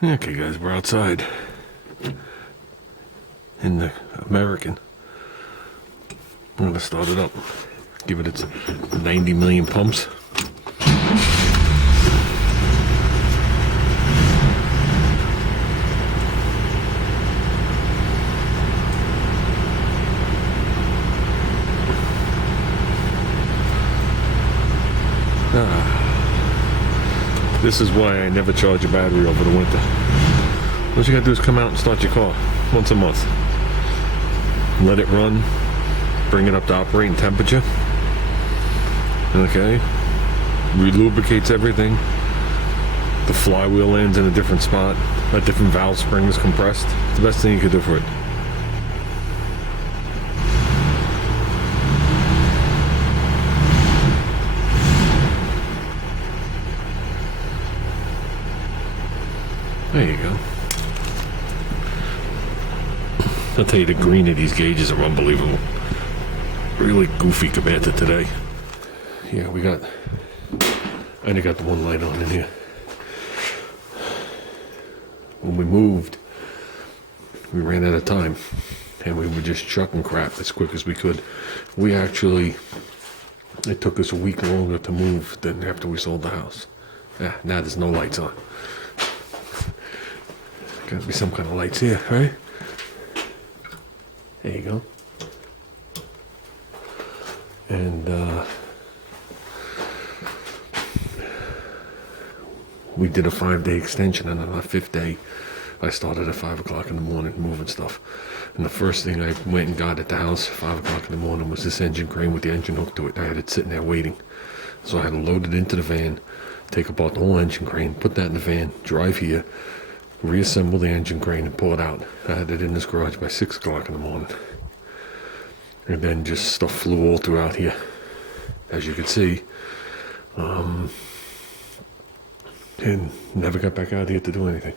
Okay, guys, we're outside in the American. I'm gonna start it up, give it its 90 million pumps. This is why I never charge a battery over the winter. All you gotta do is come out and start your car once a month. Let it run, bring it up to operating temperature. Okay. Relubricates everything. The flywheel lands in a different spot. A different valve spring is compressed. It's the best thing you could do for it. There you go. I'll tell you, the green of these gauges are unbelievable. Really goofy compared to today. Yeah, I only got the one light on in here. When we moved, we ran out of time. And we were just chucking crap as quick as we could. It took us a week longer to move than after we sold the house. Now there's no lights on. Gotta be some kind of lights here, right? There you go. And we did a 5-day extension, and on our 5th day, I started at 5 o'clock in the morning moving stuff. And the first thing I went and got at the house at 5 o'clock in the morning was this engine crane with the engine hooked to it. I had it sitting there waiting. So I had to load it into the van, take apart the whole engine crane, put that in the van, drive here, reassemble the engine crane and pull it out. I had it in this garage by 6 o'clock in the morning. And then just stuff flew all throughout here, as you can see. And never got back out here to do anything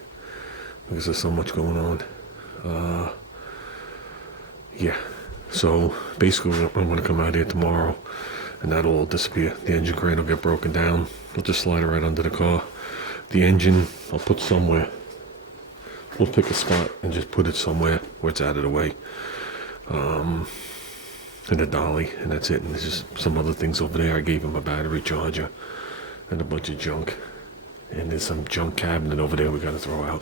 because there's so much going on. Yeah, so basically I'm going to come out here tomorrow and that'll all disappear. The engine crane will get broken down. I'll just slide it right under the car. The engine I'll put somewhere. We'll pick a spot and just put it somewhere where it's out of the way. And a dolly, and that's it. And there's just some other things over there. I gave him a battery charger and a bunch of junk. And there's some junk cabinet over there we got to throw out.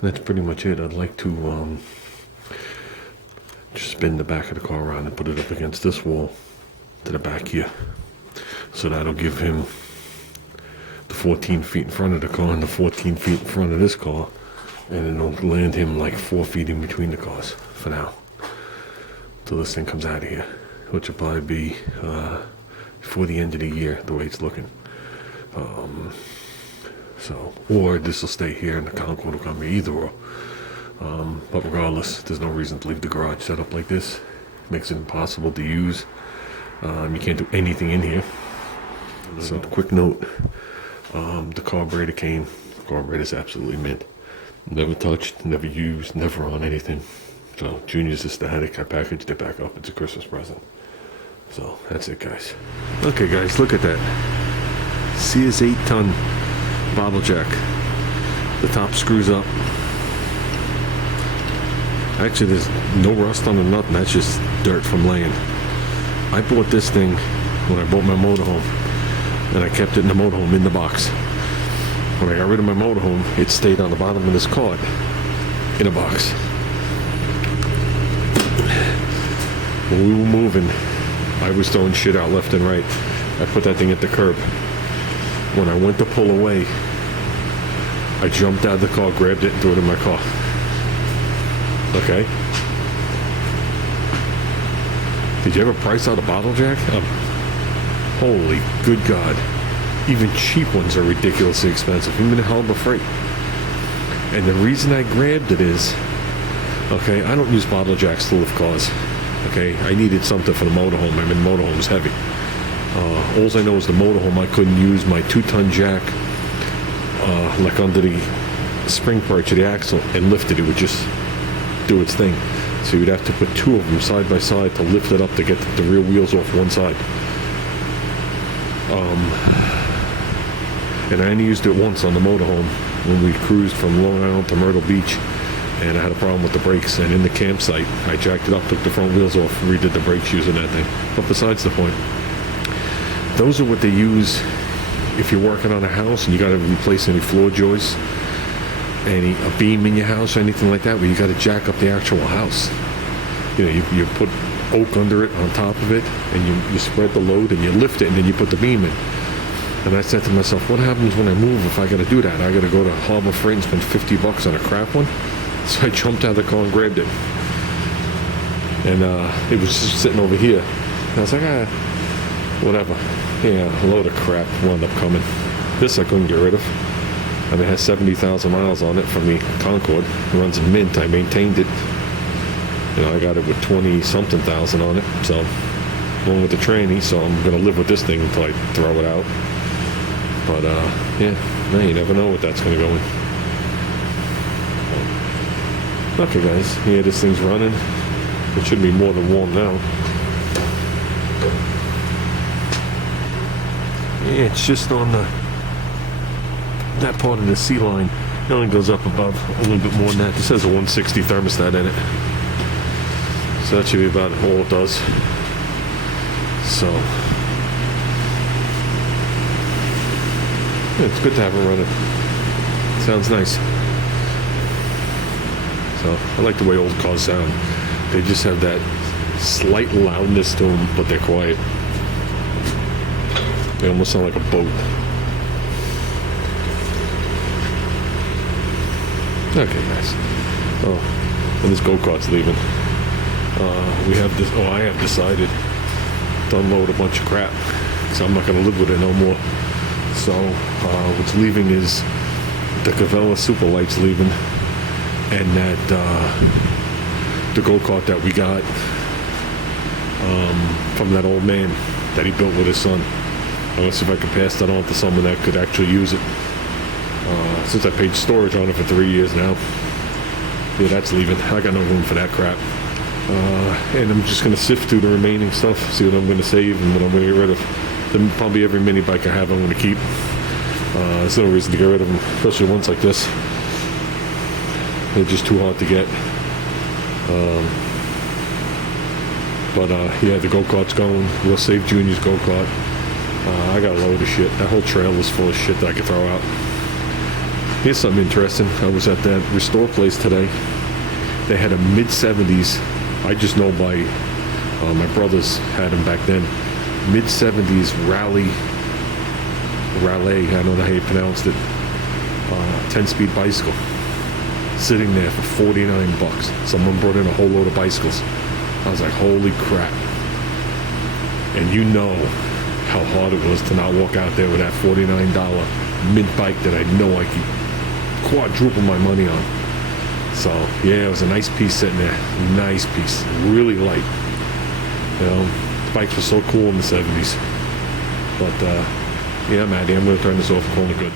And that's pretty much it. I'd like to just spin the back of the car around and put it up against this wall to the back here. So that'll give him the 14 feet in front of the car and the 14 feet in front of this car. And it'll land him like 4 feet in between the cars for now. Till this thing comes out of here. Which will probably be before the end of the year, the way it's looking. Or this will stay here and the Concord will come here, either or. But regardless, there's no reason to leave the garage set up like this. It makes it impossible to use. You can't do anything in here. So, quick note, the carburetor came. The carburetor's absolutely mint. Never touched, never used, never on anything. So Junior's aesthetic. I packaged it back up. It's a Christmas present. So that's it, guys. Okay, guys, look at that. Sears 8-ton bottle jack. The top screws up. Actually, there's no rust on the nut. That's just dirt from laying. I bought this thing when I bought my motorhome, and I kept it in the motorhome in the box. When I got rid of my motorhome, it stayed on the bottom of this cart in a box. When we were moving, I was throwing shit out left and right. I put that thing at the curb. When I went to pull away, I jumped out of the car, grabbed it, and threw it in my car. Okay? Did you ever price out a bottle jack? Holy good God. Even cheap ones are ridiculously expensive, even in Harbor Freight. And the reason I grabbed it is, okay, I don't use bottle jacks to lift cars. Okay, I needed something for the motorhome. I mean, the motorhome's heavy. All I know is the motorhome, I couldn't use my 2-ton jack, like under the spring perch of the axle and lift it. It would just do its thing. So you'd have to put 2 of them side by side to lift it up to get the rear wheels off one side. And I only used it once on the motorhome, when we cruised from Long Island to Myrtle Beach, and I had a problem with the brakes. And in the campsite, I jacked it up, took the front wheels off, redid the brakes using that thing. But besides the point, those are what they use if you're working on a house and you got to replace any floor joists, a beam in your house or anything like that, where you got to jack up the actual house. You know, you put oak under it on top of it, and you spread the load and you lift it, and then you put the beam in. And I said to myself, what happens when I move if I got to do that? I got to go to Harbor Freight and spend $50 on a crap one? So I jumped out of the car and grabbed it. And it was just sitting over here. And I was like, whatever. Yeah, a load of crap wound up coming. This I couldn't get rid of. And it has 70,000 miles on it from the Concorde. It runs in mint. I maintained it. You know, I got it with 20-something thousand on it. So, along with the tranny, so I'm going to live with this thing until I throw it out. But, yeah, no, you never know what that's going to go in. Okay, guys, yeah, this thing's running. It should be more than warm now. Yeah, it's just on that part of the sea line. It only goes up above a little bit more than that. This has a 160 thermostat in it. So that should be about all it does. So, yeah, it's good to have it running. Sounds nice. So, I like the way old cars sound. They just have that slight loudness to them, but they're quiet. They almost sound like a boat. Okay, guys. Oh, and this go-kart's leaving. I have decided to unload a bunch of crap, so I'm not going to live with it no more. So, what's leaving is the Cavella Super Light's leaving, and that the go-kart that we got from that old man that he built with his son. I'm going to see if I can pass that on to someone that could actually use it. Since I paid storage on it for 3 years now. Yeah, that's leaving. I got no room for that crap. And I'm just going to sift through the remaining stuff, see what I'm going to save and what I'm going to get rid of. Then probably every mini bike I have I'm going to keep. There's no reason to get rid of them, especially ones like this. They're just too hard to get. Yeah, the go-kart's going. We'll save Junior's go-kart. I got a load of shit. That whole trail is full of shit that I could throw out. Here's something interesting. I was at that restore place today. They had a mid-70s. I just know by my brothers had them back then. Mid-70s rally. I don't know how you pronounced it. 10-speed bicycle. Sitting there for $49. Someone brought in a whole load of bicycles. I was like, holy crap. And you know how hard it was to not walk out there with that $49 mint bike that I know I could quadruple my money on. So, yeah, it was a nice piece sitting there. Nice piece. Really light. You know, bikes were so cool in the 70s. But, yeah, I'm out here. I'm going to turn this off and call it good.